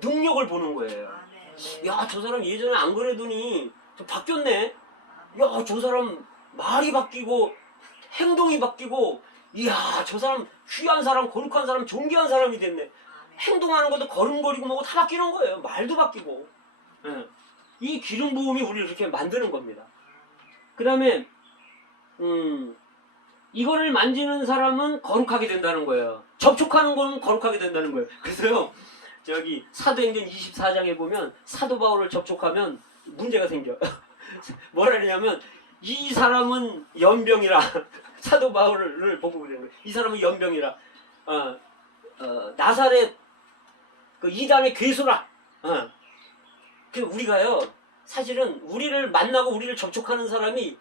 능력을 보는 거예요. 야, 저 사람 예전에 안 그러더니 좀 바뀌었네. 야, 저 사람 말이 바뀌고 행동이 바뀌고, 이야, 저 사람 귀한 사람, 거룩한 사람, 존귀한 사람이 됐네. 행동하는 것도 걸음걸이고 뭐고 다 바뀌는 거예요. 말도 바뀌고. 예. 이 기름 부음이 우리를 이렇게 만드는 겁니다. 그 다음에 이거를 만지는 사람은 거룩하게 된다는 거예요. 접촉하는 건 거룩하게 된다는 거예요. 그래서요, 저기 사도행전 24장에 보면 사도 바울을 접촉하면 문제가 생겨. 뭐라 그러냐면, 이 사람은 연병이라. 사도 바울을 보고 그러는 거예요. 이 사람은 연병이라. 나사렛 그 이단의 괴수라. 그 우리가요, 사실은 우리를 만나고 우리를 접촉하는 사람이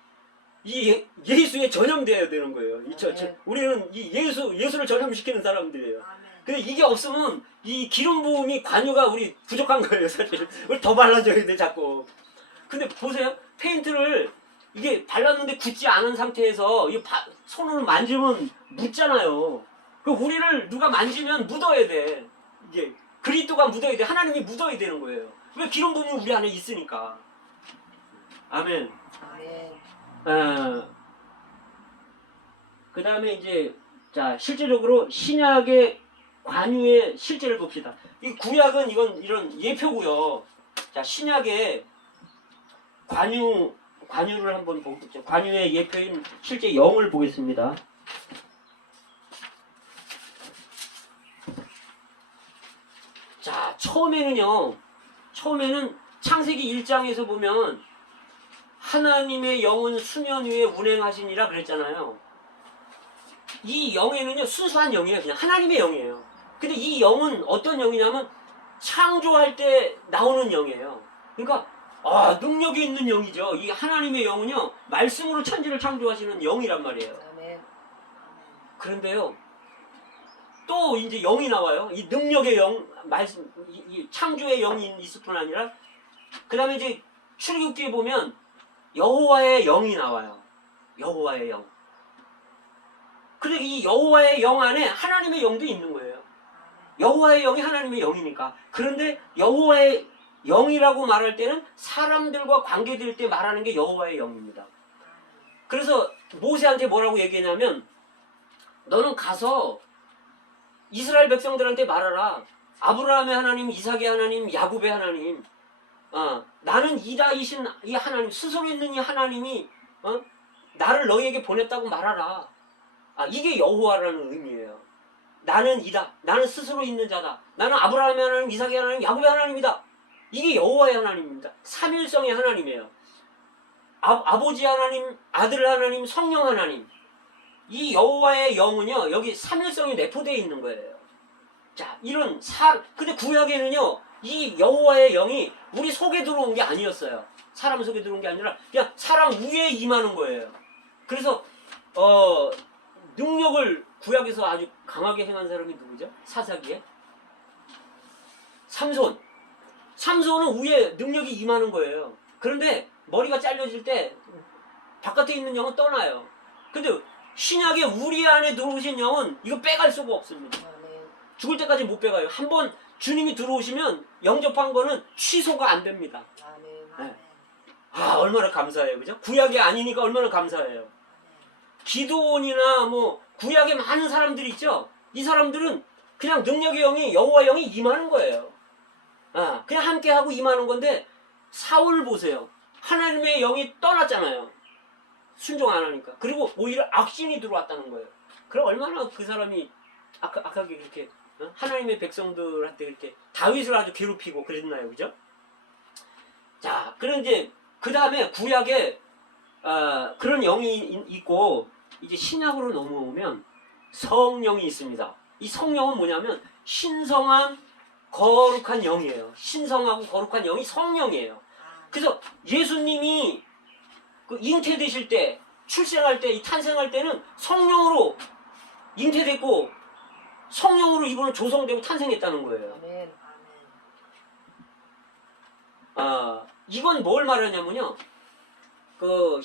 이 예수에 전염되어야 되는 거예요. 우리는 이 예수를 전염시키는 사람들이에요. 근데 이게 없으면 이 기름 부음이 관유가 우리 부족한 거예요, 사실. 우리 더 발라줘야 돼, 자꾸. 근데 보세요. 페인트를 이게 발랐는데 굳지 않은 상태에서 손으로 만지면 묻잖아요. 그 우리를 누가 만지면 묻어야 돼. 이게 그리스도가 묻어야 돼. 하나님이 묻어야 되는 거예요. 왜? 기름 부음이 우리 안에 있으니까. 아멘. 그 다음에 이제, 자, 실제적으로 신약의 관유의 실제를 봅시다. 이 구약은 이런 예표고요. 자, 신약의 관유를 한번 보겠죠. 관유의 예표인 실제 영을 보겠습니다. 자, 처음에는 창세기 1장에서 보면 하나님의 영은 수면 위에 운행하시니라 그랬잖아요. 이 영에는요, 순수한 영이에요. 그냥 하나님의 영이에요. 근데 이 영은 어떤 영이냐면 창조할 때 나오는 영이에요. 그러니까 능력이 있는 영이죠. 이 하나님의 영은요, 말씀으로 천지를 창조하시는 영이란 말이에요. 그런데요, 또 이제 영이 나와요. 이 능력의 영, 말씀, 이 창조의 영이 있을 뿐 아니라, 그 다음에 이제 출애굽기에 보면 여호와의 영이 나와요. 여호와의 영. 근데 이 여호와의 영 안에 하나님의 영도 있는 거예요. 여호와의 영이 하나님의 영이니까. 그런데 여호와의 영이라고 말할 때는 사람들과 관계될 때 말하는 게 여호와의 영입니다. 그래서 모세한테 뭐라고 얘기했냐면, 너는 가서 이스라엘 백성들한테 말하라. 아브라함의 하나님, 이삭의 하나님, 야곱의 하나님, 나는 이다이신 이 하나님, 스스로 있는 이 하나님이 나를 너희에게 보냈다고 말하라. 이게 여호와라는 의미예요. 나는 이다. 나는 스스로 있는 자다. 나는 아브라함의 하나님, 이삭의 하나님, 야곱의 하나님이다. 이게 여호와의 하나님입니다. 삼일성의 하나님이에요. 아버지 하나님, 아들 하나님, 성령 하나님. 이 여호와의 영은요, 여기 삼일성이 내포되어 있는 거예요. 자, 근데 구약에는요, 이 여호와의 영이 우리 속에 들어온 게 아니었어요. 사람 속에 들어온 게 아니라 그냥 사람 위에 임하는 거예요. 그래서 능력을 구약에서 아주 강하게 행한 사람이 누구죠? 사사기에 삼손은 위에 능력이 임하는 거예요. 그런데 머리가 잘려질 때 바깥에 있는 영은 떠나요. 근데 신약의 우리 안에 들어오신 영은 이거 빼갈 수가 없습니다. 죽을 때까지 못 빼가요. 한번 주님이 들어오시면 영접한 거는 취소가 안 됩니다. 네. 얼마나 감사해요. 그죠? 구약이 아니니까 얼마나 감사해요. 기도원이나 뭐 구약에 많은 사람들이 있죠. 이 사람들은 그냥 능력의 영이, 여호와 영이 임하는 거예요. 그냥 함께하고 임하는 건데, 사울 보세요. 하나님의 영이 떠났잖아요. 순종 안 하니까. 그리고 오히려 악신이 들어왔다는 거예요. 그럼 얼마나 그 사람이 악하게 그렇게 하나님의 백성들한테 이렇게 다윗을 아주 괴롭히고 그랬나요, 그죠? 자, 그럼 이제 그 다음에 구약에 그런 영이 있고, 이제 신약으로 넘어오면 성령이 있습니다. 이 성령은 뭐냐면 신성한 거룩한 영이에요. 신성하고 거룩한 영이 성령이에요. 그래서 예수님이 그 잉태되실 때, 출생할 때, 탄생할 때는 성령으로 잉태됐고 성령으로 이분은 조성되고 탄생했다는 거예요. 이건 뭘 말하냐면요,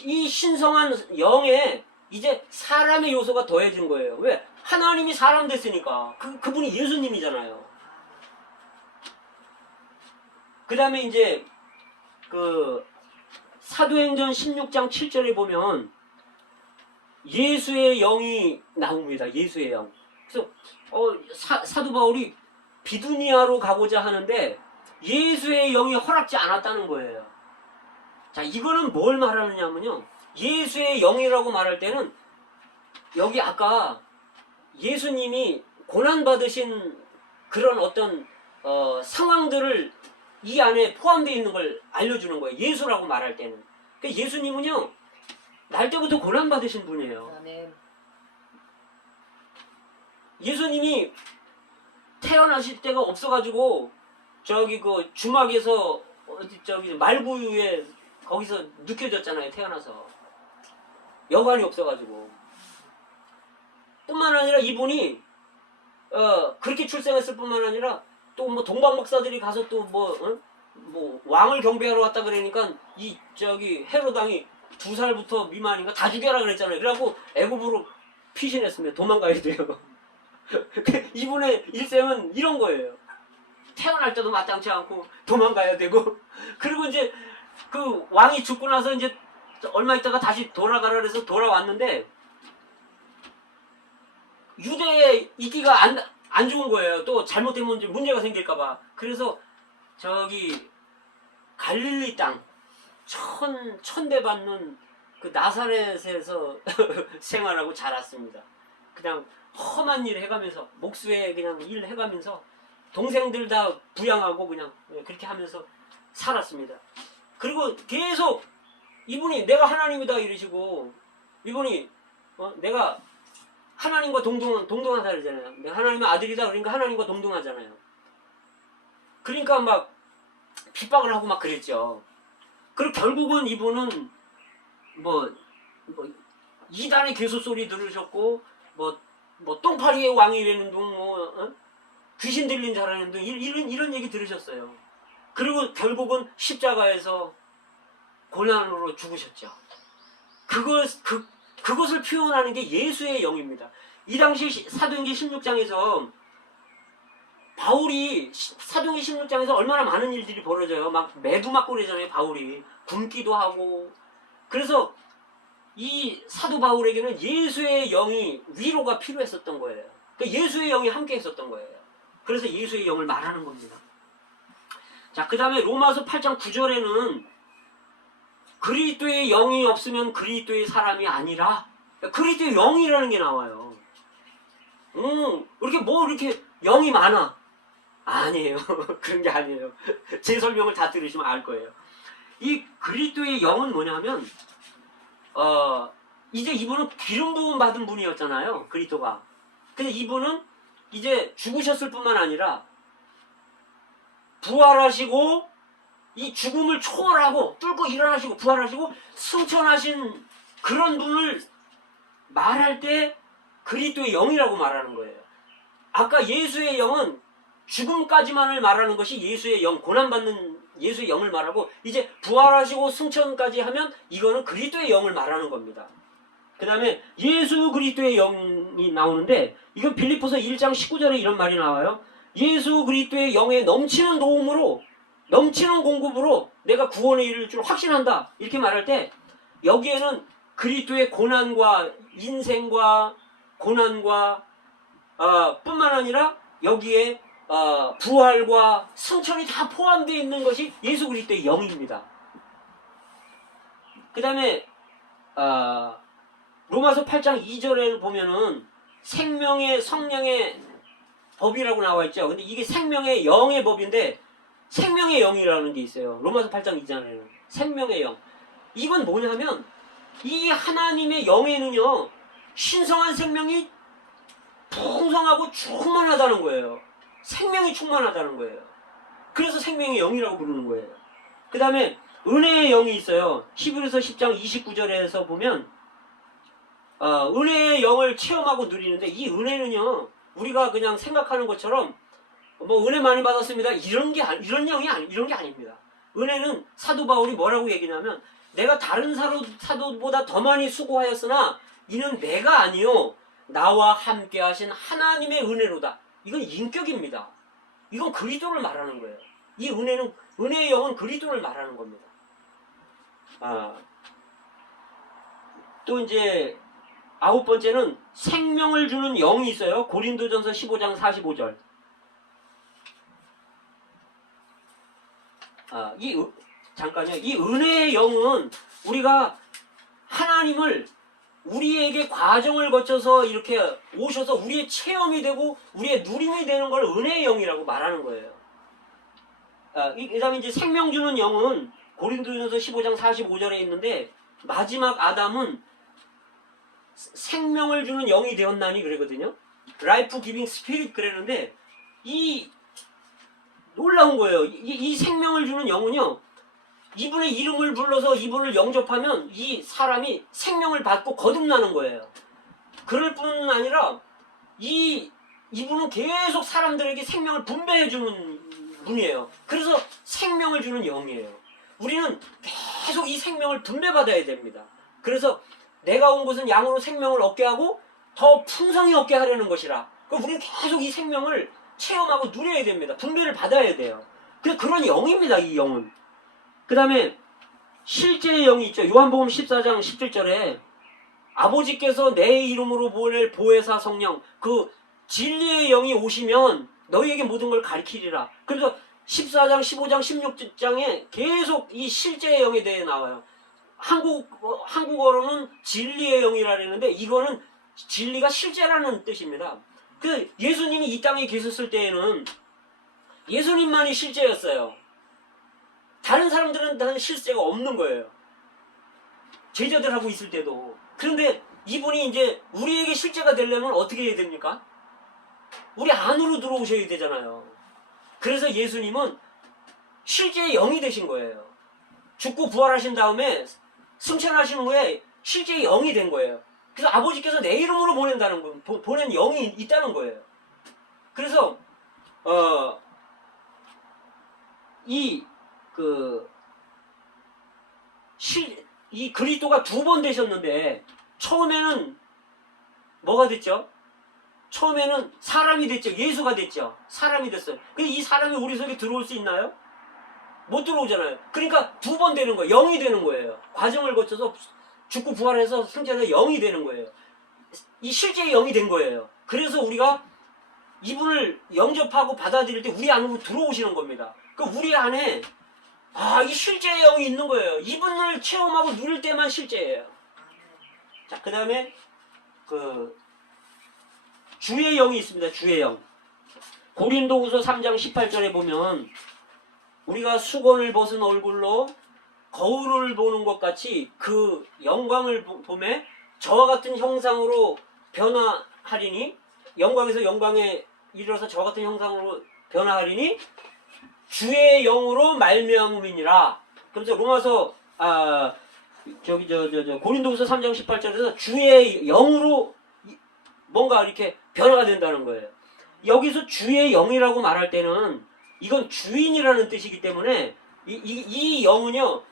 이 신성한 영에 이제 사람의 요소가 더해진 거예요. 왜? 하나님이 사람 됐으니까. 그분이 예수님이잖아요. 그 다음에 이제 그 사도행전 16장 7절에 보면 예수의 영이 나옵니다. 예수의 영. 그래서 사도 바울이 비두니아로 가고자 하는데 예수의 영이 허락지 않았다는 거예요. 자, 이거는 뭘 말하느냐면요. 예수의 영이라고 말할 때는 여기 아까 예수님이 고난받으신 그런 어떤 상황들을 이 안에 포함되어 있는 걸 알려주는 거예요. 예수라고 말할 때는. 그러니까 예수님은요. 날 때부터 고난받으신 분이에요. 아멘. 예수님이 태어나실 때가 없어가지고 저기 그 주막에서 어디 저기 말구유에 거기서 눕혀졌잖아요. 태어나서 여관이 없어가지고. 뿐만 아니라 이분이 그렇게 출생했을 뿐만 아니라 또 뭐 동방 박사들이 가서 또 뭐 왕을 경배하러 왔다 그러니까 이 저기 헤롯 왕이 2살부터 미만인가 다 죽여라 그랬잖아요. 그래갖고 애굽으로 피신했습니다. 도망가야 돼요. 이분의 일생은 이런 거예요. 태어날 때도 마땅치 않고 도망가야 되고 그리고 이제 그 왕이 죽고 나서 이제 얼마 있다가 다시 돌아가라 그래서 돌아왔는데 유대에 있기가 안 좋은 거예요. 또 잘못되면 이제 문제가 생길까봐. 그래서 저기 갈릴리 땅 천대 받는 그 나사렛에서 생활하고 자랐습니다. 그냥 험한 일 해가면서 목수에 그냥 일 해가면서 동생들 다 부양하고 그냥 그렇게 하면서 살았습니다. 그리고 계속 이분이 내가 하나님이다 이러시고 이분이 내가 하나님과 동등하다 그러잖아요. 내가 하나님의 아들이다 그러니까 하나님과 동등하잖아요. 그러니까 막 핍박을 하고 막 그랬죠. 그리고 결국은 이분은 뭐 이단의 괴소 소리 들으셨고 뭐 똥파리의 왕이라는 둥 귀신 들린 자라는 둥 이런 얘기 들으셨어요. 그리고 결국은 십자가에서 고난으로 죽으셨죠. 그것을 표현하는 게 예수의 영입니다. 이 당시 사도행전 16장에서 바울이 사도행전 16장에서 얼마나 많은 일들이 벌어져요. 막 매도 맞고 그러잖아요. 바울이 굶기도 하고. 그래서 이 사도 바울에게는 예수의 영이 위로가 필요했었던 거예요. 그러니까 예수의 영이 함께 했었던 거예요. 그래서 예수의 영을 말하는 겁니다. 자, 그 다음에 로마서 8장 9절에는 그리스도의 영이 없으면 그리스도의 사람이 아니라 그리스도의 영이라는 게 나와요. 이렇게 영이 많아. 아니에요. 그런 게 아니에요. 제 설명을 다 들으시면 알 거예요. 이 그리스도의 영은 뭐냐면 이제 이분은 기름 부음 받은 분이었잖아요. 그리스도가. 근데 이분은 이제 죽으셨을 뿐만 아니라 부활하시고 이 죽음을 초월하고 뚫고 일어나시고 부활하시고 승천하신 그런 분을 말할 때 그리스도의 영이라고 말하는 거예요. 아까 예수의 영은 죽음까지만을 말하는 것이 예수의 영, 고난받는 예수의 영을 말하고 이제 부활하시고 승천까지 하면 이거는 그리스도의 영을 말하는 겁니다. 그 다음에 예수 그리스도의 영이 나오는데 이건 빌립보서 1장 19절에 이런 말이 나와요. 예수 그리스도의 영의 넘치는 도움으로 넘치는 공급으로 내가 구원에 이를 줄 확신한다. 이렇게 말할 때 여기에는 그리스도의 고난과 인생과 고난과 뿐만 아니라 여기에 부활과 승천이 다 포함되어 있는 것이 예수 그리스도의 영입니다. 그 다음에 로마서 8장 2절에 보면은 생명의 성령의 법이라고 나와 있죠. 근데 이게 생명의 영의 법인데 생명의 영이라는 게 있어요. 로마서 8장 2절에는 생명의 영. 이건 뭐냐면 이 하나님의 영에는요 신성한 생명이 풍성하고 충만하다는 거예요. 생명이 충만하다는 거예요. 그래서 생명의 영이라고 부르는 거예요. 그 다음에 은혜의 영이 있어요. 히브리서 10장 29절에서 보면 은혜의 영을 체험하고 누리는데 이 은혜는요 우리가 그냥 생각하는 것처럼 뭐 은혜 많이 받았습니다 이런 게 이런 영이 이런 게 아닙니다. 은혜는 사도 바울이 뭐라고 얘기냐면 내가 다른 사도보다 더 많이 수고하였으나 이는 내가 아니요 나와 함께 하신 하나님의 은혜로다. 이건 인격입니다. 이건 그리스도를 말하는 거예요. 이 은혜의 영은 그리스도를 말하는 겁니다. 또 이제 9번째는 생명을 주는 영이 있어요. 고린도전서 15장 45절. 잠깐요. 이 은혜의 영은 우리가 하나님을 우리에게 과정을 거쳐서 이렇게 오셔서 우리의 체험이 되고 우리의 누림이 되는 걸 은혜의 영이라고 말하는 거예요. 그 다음에 이제 생명 주는 영은 고린도전서 15장 45절에 있는데, 마지막 아담은 생명을 주는 영이 되었나니 그러거든요. 라이프 기빙 스피릿 그랬는데, 이 놀라운 거예요. 이 생명을 주는 영은요, 이분의 이름을 불러서 이분을 영접하면 이 사람이 생명을 받고 거듭나는 거예요. 그럴 뿐 아니라 이분은 계속 사람들에게 생명을 분배해 주는 분이에요. 그래서 생명을 주는 영이에요. 우리는 계속 이 생명을 분배받아야 됩니다. 그래서 내가 온 것은 양으로 생명을 얻게 하고 더 풍성히 얻게 하려는 것이라. 그럼 우리는 계속 이 생명을 체험하고 누려야 됩니다. 분배를 받아야 돼요. 그런 영입니다, 이 영은. 그 다음에 실제의 영이 있죠. 요한복음 14장 17절에 아버지께서 내 이름으로 보낼 보혜사 성령, 그 진리의 영이 오시면 너희에게 모든 걸 가르치리라. 그래서 14장, 15장, 16장에 계속 이 실제의 영에 대해 나와요. 한국어로는 진리의 영이라 그러는데 이거는 진리가 실제라는 뜻입니다. 예수님이 이 땅에 계셨을 때에는 예수님만이 실제였어요. 다른 사람들은 다른 실제가 없는 거예요. 제자들하고 있을 때도. 그런데 이분이 이제 우리에게 실제가 되려면 어떻게 해야 됩니까? 우리 안으로 들어오셔야 되잖아요. 그래서 예수님은 실제의 영이 되신 거예요. 죽고 부활하신 다음에 승천하신 후에 실제의 영이 된 거예요. 그래서 아버지께서 내 이름으로 보낸다는 거, 보낸 영이 있다는 거예요. 그래서 이 그리스도가 2번 되셨는데, 처음에는 뭐가 됐죠? 처음에는 사람이 됐죠. 예수가 됐죠. 사람이 됐어요. 근데 이 사람이 우리 속에 들어올 수 있나요? 못 들어오잖아요. 그러니까 2번 되는 거예요. 영이 되는 거예요. 과정을 거쳐서 죽고 부활해서 승천해서 영이 되는 거예요. 이 실제의 영이 된 거예요. 그래서 우리가 이분을 영접하고 받아들일 때 우리 안으로 들어오시는 겁니다. 우리 안에 이 실제의 영이 있는 거예요. 이분을 체험하고 누릴 때만 실제예요. 자, 그 다음에 주의 영이 있습니다. 주의 영. 고린도후서 3장 18절에 보면 우리가 수건을 벗은 얼굴로 거울을 보는 것 같이 그 영광을 보매 저와 같은 형상으로 변화하리니, 영광에서 영광에 이르러서 저와 같은 형상으로 변화하리니 주의 영으로 말미암음이니라. 그래서 로마서 고린도후서 3장 18절에서 주의 영으로 뭔가 이렇게 변화가 된다는 거예요. 여기서 주의 영이라고 말할 때는 이건 주인이라는 뜻이기 때문에 이 영은요,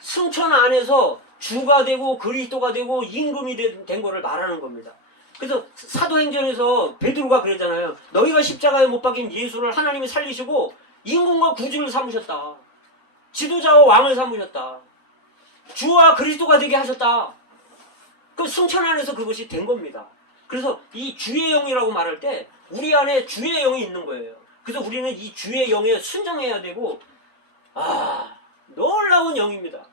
승천 안에서 주가 되고 그리스도가 되고 임금이 된 거를 말하는 겁니다. 그래서 사도행전에서 베드로가 그러잖아요. 너희가 십자가에 못 박힌 예수를 하나님이 살리시고 임금과 구주를 삼으셨다. 지도자와 왕을 삼으셨다. 주와 그리스도가 되게 하셨다. 그 승천 안에서 그것이 된 겁니다. 그래서 이 주의 영이라고 말할 때 우리 안에 주의 영이 있는 거예요. 그래서 우리는 이 주의 영에 순종해야 되고, 놀라운 영입니다.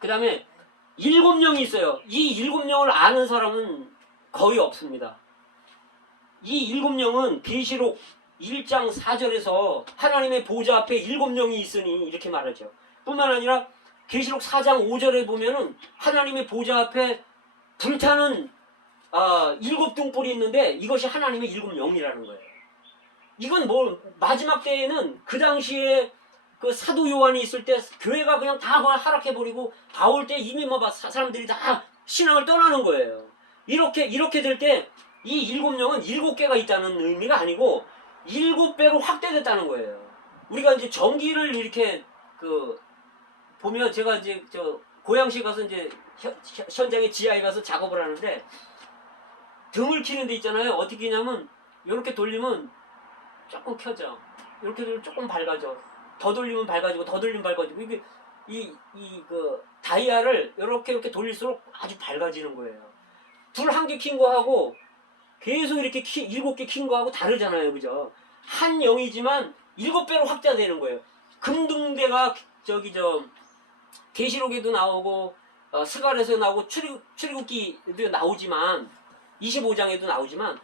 그 다음에 7영이 있어요. 이 7영을 아는 사람은 거의 없습니다. 이 7영은 계시록 1장 4절에서 하나님의 보좌 앞에 7영이 있으니 이렇게 말하죠. 뿐만 아니라 계시록 4장 5절에 보면은 하나님의 보좌 앞에 불타는 7등불이 있는데 이것이 하나님의 7영이라는 거예요. 이건 마지막 때에는 그 당시에 그 사도 요한이 있을 때 교회가 그냥 다 하락해버리고 바울 때 이미 사람들이 다 신앙을 떠나는 거예요. 이렇게 될 때 이 7영은 7개가 있다는 의미가 아니고 7배로 확대됐다는 거예요. 우리가 이제 전기를 이렇게 보면 제가 이제 고양시 가서 이제 현장에 지하에 가서 작업을 하는데 등을 켜는 데 있잖아요. 어떻게 켜냐면 이렇게 돌리면 조금 켜져. 이렇게 되면 조금 밝아져. 더 돌리면 밝아지고 더 돌리면 밝아지고 이게 그 다이아를 이렇게 돌릴수록 아주 밝아지는 거예요. 불 한 개 킨 거하고 계속 이렇게 7개 킨 거하고 다르잖아요, 그죠? 한 영이지만 7배로 확대되는 거예요. 금등대가 계시록에도 나오고 스갈에서 나오고 출애굽기도 나오지만 25장에도 나오지만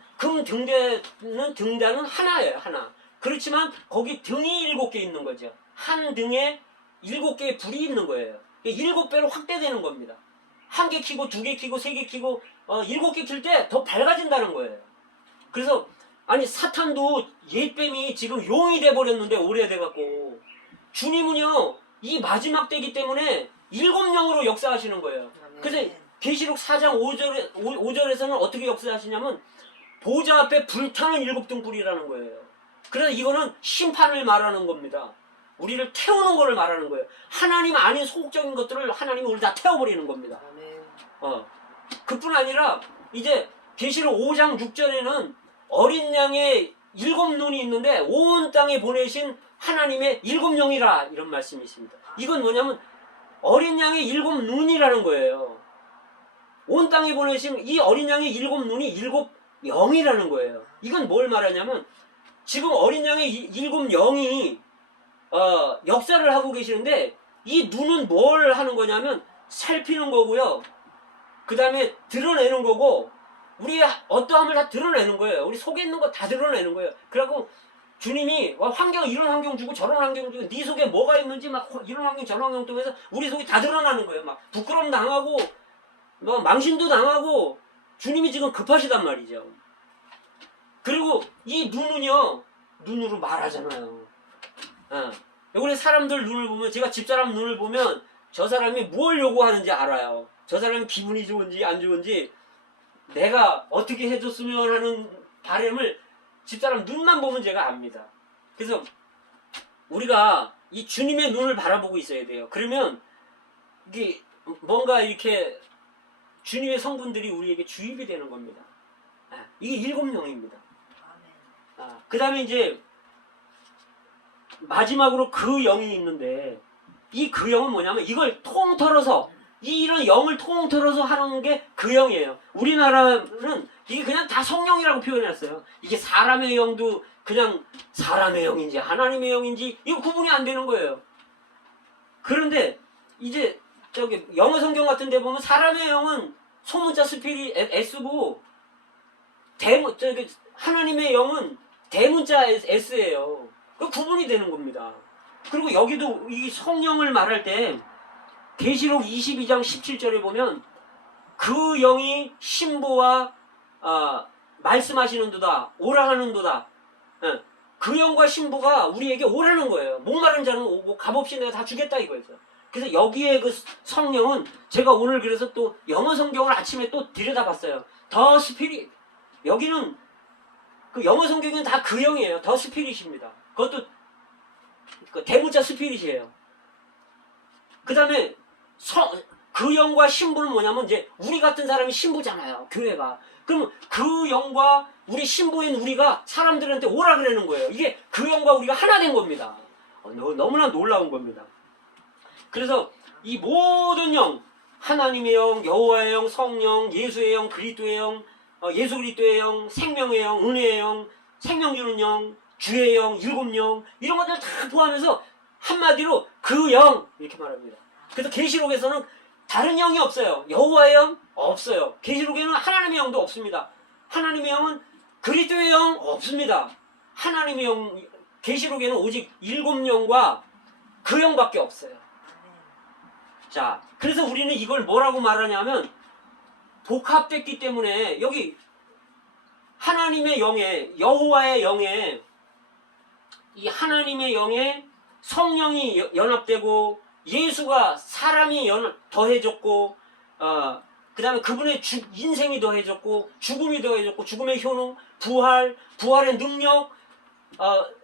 등단은 하나예요, 하나. 그렇지만 거기 등이 7개 있는 거죠. 한 등에 7개의 불이 있는 거예요. 7배로 확대되는 겁니다. 한 개 키고 2개 키고 3개 키고 7개 킬 때 더 밝아진다는 거예요. 그래서 아니 사탄도 옛뱀이 지금 용이 돼버렸는데 오래돼갖고 주님은요 이 마지막 때기 때문에 7영으로 역사하시는 거예요. 그래서 계시록 4장 5절에서는 어떻게 역사하시냐면 보좌 앞에 불타는 7등불이라는 거예요. 그래서 이거는 심판을 말하는 겁니다. 우리를 태우는 거를 말하는 거예요. 하나님 아닌 소극적인 것들을 하나님이 우리 다 태워버리는 겁니다. 그뿐 아니라 이제 계시록 5장 6절에는 어린 양의 7눈이 있는데 온 땅에 보내신 하나님의 7영이라 이런 말씀이 있습니다. 이건 뭐냐면 어린 양의 7눈이라는 거예요. 온 땅에 보내신 이 어린 양의 7눈이 7영이라는 거예요. 이건 뭘 말하냐면 지금 어린 양의 7영이 역사를 하고 계시는데 이 눈은 뭘 하는 거냐면 살피는 거고요. 그 다음에 드러내는 거고 우리의 어떠함을 다 드러내는 거예요. 우리 속에 있는 거 다 드러내는 거예요. 그래갖고 주님이 이런 환경 주고 저런 환경 주고 네 속에 뭐가 있는지 막 이런 환경 저런 환경 통해서 우리 속이 다 드러나는 거예요. 막 부끄럼 당하고 뭐 망신도 당하고 주님이 지금 급하시단 말이죠. 그리고 이 눈은요 눈으로 말하잖아요. 우리 사람들 눈을 보면 제가 집사람 눈을 보면 저 사람이 뭘 요구하는지 알아요. 저 사람이 기분이 좋은지 안 좋은지 내가 어떻게 해줬으면 하는 바람을 집사람 눈만 보면 제가 압니다. 그래서 우리가 이 주님의 눈을 바라보고 있어야 돼요. 그러면 이게 뭔가 이렇게 주님의 성분들이 우리에게 주입이 되는 겁니다. 이게 7영입니다. 그 다음에 이제 마지막으로 그 영이 있는데 이 그 영은 뭐냐면 이걸 통틀어서 이런 영을 통틀어서 하는 게 그 영이에요. 우리나라는 이게 그냥 다 성령이라고 표현했어요. 이게 사람의 영도 그냥 사람의 영인지 하나님의 영인지 이거 구분이 안 되는 거예요. 그런데 이제 영어 성경 같은 데 보면 사람의 영은 소문자 스피릿 S고 하나님의 영은 대문자 S예요. 그 구분이 되는 겁니다. 그리고 여기도 이 성령을 말할 때 계시록 22장 17절에 보면 그 영이 신부와 말씀하시는도다 오라 하는도다. 그 영과 신부가 우리에게 오라는 거예요. 목마른 자는 오고 값없이 내가 다 주겠다 이거였어요. 그래서 여기에 그 성령은 제가 오늘 그래서 또 영어 성경을 아침에 또 들여다봤어요. 더 스피릿. 여기는 그 영어 성경은 다 그 영이에요. 더 스피릿입니다. 그것도 그 대문자 스피릿이에요. 그 다음에 그 영과 신부는 뭐냐면 이제 우리 같은 사람이 신부잖아요. 교회가. 그럼 그 영과 우리 신부인 우리가 사람들한테 오라 그러는 거예요. 이게 그 영과 우리가 하나 된 겁니다. 너무나 놀라운 겁니다. 그래서 이 모든 영, 하나님의 영, 여호와의 영, 성령, 예수의 영, 그리스도의 영, 예수 그리스도의 영, 생명의 영, 은혜의 영, 생명 주는 영, 주의 영, 7영 이런 것들 다 포함해서 한마디로 그 영 이렇게 말합니다. 그래서 계시록에서는 다른 영이 없어요. 여호와의 영 없어요. 계시록에는 하나님의 영도 없습니다. 하나님의 영은 그리스도의 영 없습니다. 하나님의 영 계시록에는 오직 7영과 그 영밖에 없어요. 자, 그래서 우리는 이걸 뭐라고 말하냐면 복합됐기 때문에 여기 하나님의 영에 여호와의 영에 이 하나님의 영에 성령이 연합되고 예수가 사람이 더해졌고 그 다음에 그분의 인생이 더해졌고 죽음이 더해졌고 죽음의 효능, 부활의 능력,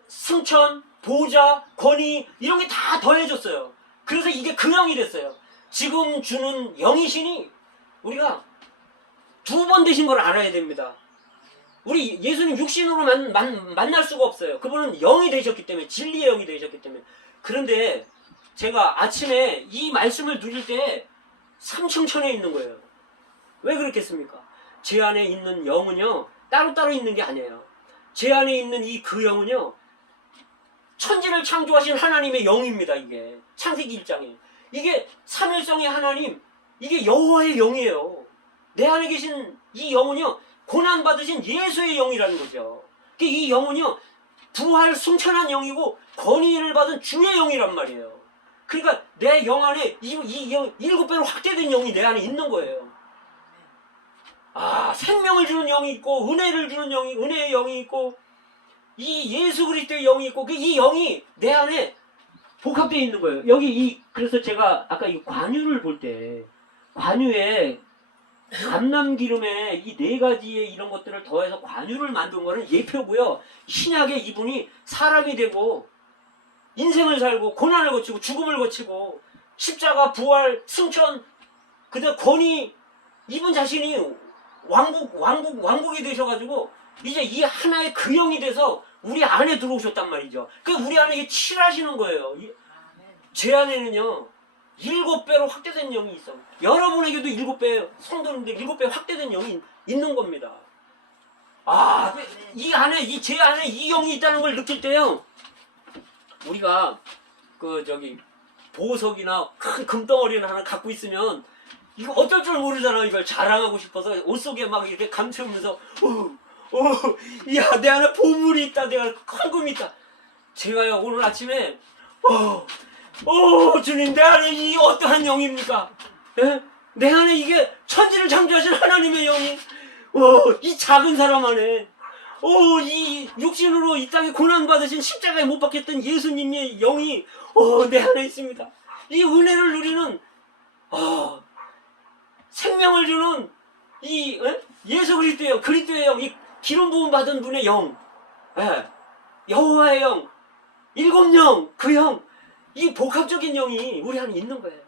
승천, 보좌, 권위 이런 게 다 더해졌어요. 그래서 이게 그 영이 됐어요. 지금 주는 영이시니 우리가 2번 되신 걸 알아야 됩니다. 우리 예수님 육신으로 만날 수가 없어요. 그분은 영이 되셨기 때문에, 진리의 영이 되셨기 때문에. 그런데 제가 아침에 이 말씀을 누릴 때 삼층천에 있는 거예요. 왜 그렇겠습니까? 제 안에 있는 영은요, 따로따로 있는 게 아니에요. 제 안에 있는 이 그 영은요, 천지를 창조하신 하나님의 영입니다. 이게 창세기 1장에 이게 삼일성의 하나님, 이게 여호와의 영이에요. 내 안에 계신 이 영은요, 고난받으신 예수의 영이라는 거죠. 이 영은요, 부활 승천한 영이고 권위를 받은 주의 영이란 말이에요. 그러니까 내 영 안에 이 영, 7배로 확대된 영이 내 안에 있는 거예요. 아, 생명을 주는 영이 있고, 은혜를 주는 영이, 은혜의 영이 있고, 이 예수 그리스도의 영이 있고, 이 영이 내 안에 복합되어 있는 거예요. 그래서 제가 아까 이 관유를 볼 때, 관유에 감람기름에 이 4가지의 이런 것들을 더해서 관유를 만든 거는 예표고요. 신약에 이분이 사람이 되고, 인생을 살고, 고난을 거치고, 죽음을 거치고, 십자가, 부활, 승천, 그다음 권위, 이분 자신이 왕국이 되셔가지고, 이제 이 하나의 그 영이 돼서 우리 안에 들어오셨단 말이죠. 그러니까 우리 안에 칠하시는 거예요. 제 안에는요, 7배로 확대된 영이 있어. 여러분에게도 7배, 성도님들 7배 확대된 영이 있는 겁니다. 아, 제 안에 이 영이 있다는 걸 느낄 때요, 우리가, 보석이나 큰 금덩어리를 하나 갖고 있으면, 이거 어쩔 줄 모르잖아. 이걸 자랑하고 싶어서 옷 속에 막 이렇게 감추면서, 야, 내 안에 보물이 있다. 내가 황금이 있다. 제가요, 오늘 아침에, 주님, 내 안에 이 어떠한 영입니까? 예? 내 안에 이게 천지를 창조하신 하나님의 영이, 이 작은 사람 안에, 이 육신으로 이 땅에 고난받으신 십자가에 못 박혔던 예수님의 영이, 내 안에 있습니다. 이 은혜를 누리는, 생명을 주는 이 예수 그리스도의 영, 이 기름 부음 받은 분의 영, 여호와의 영, 7영, 그 영, 이 복합적인 영이 우리 안에 있는 거예요.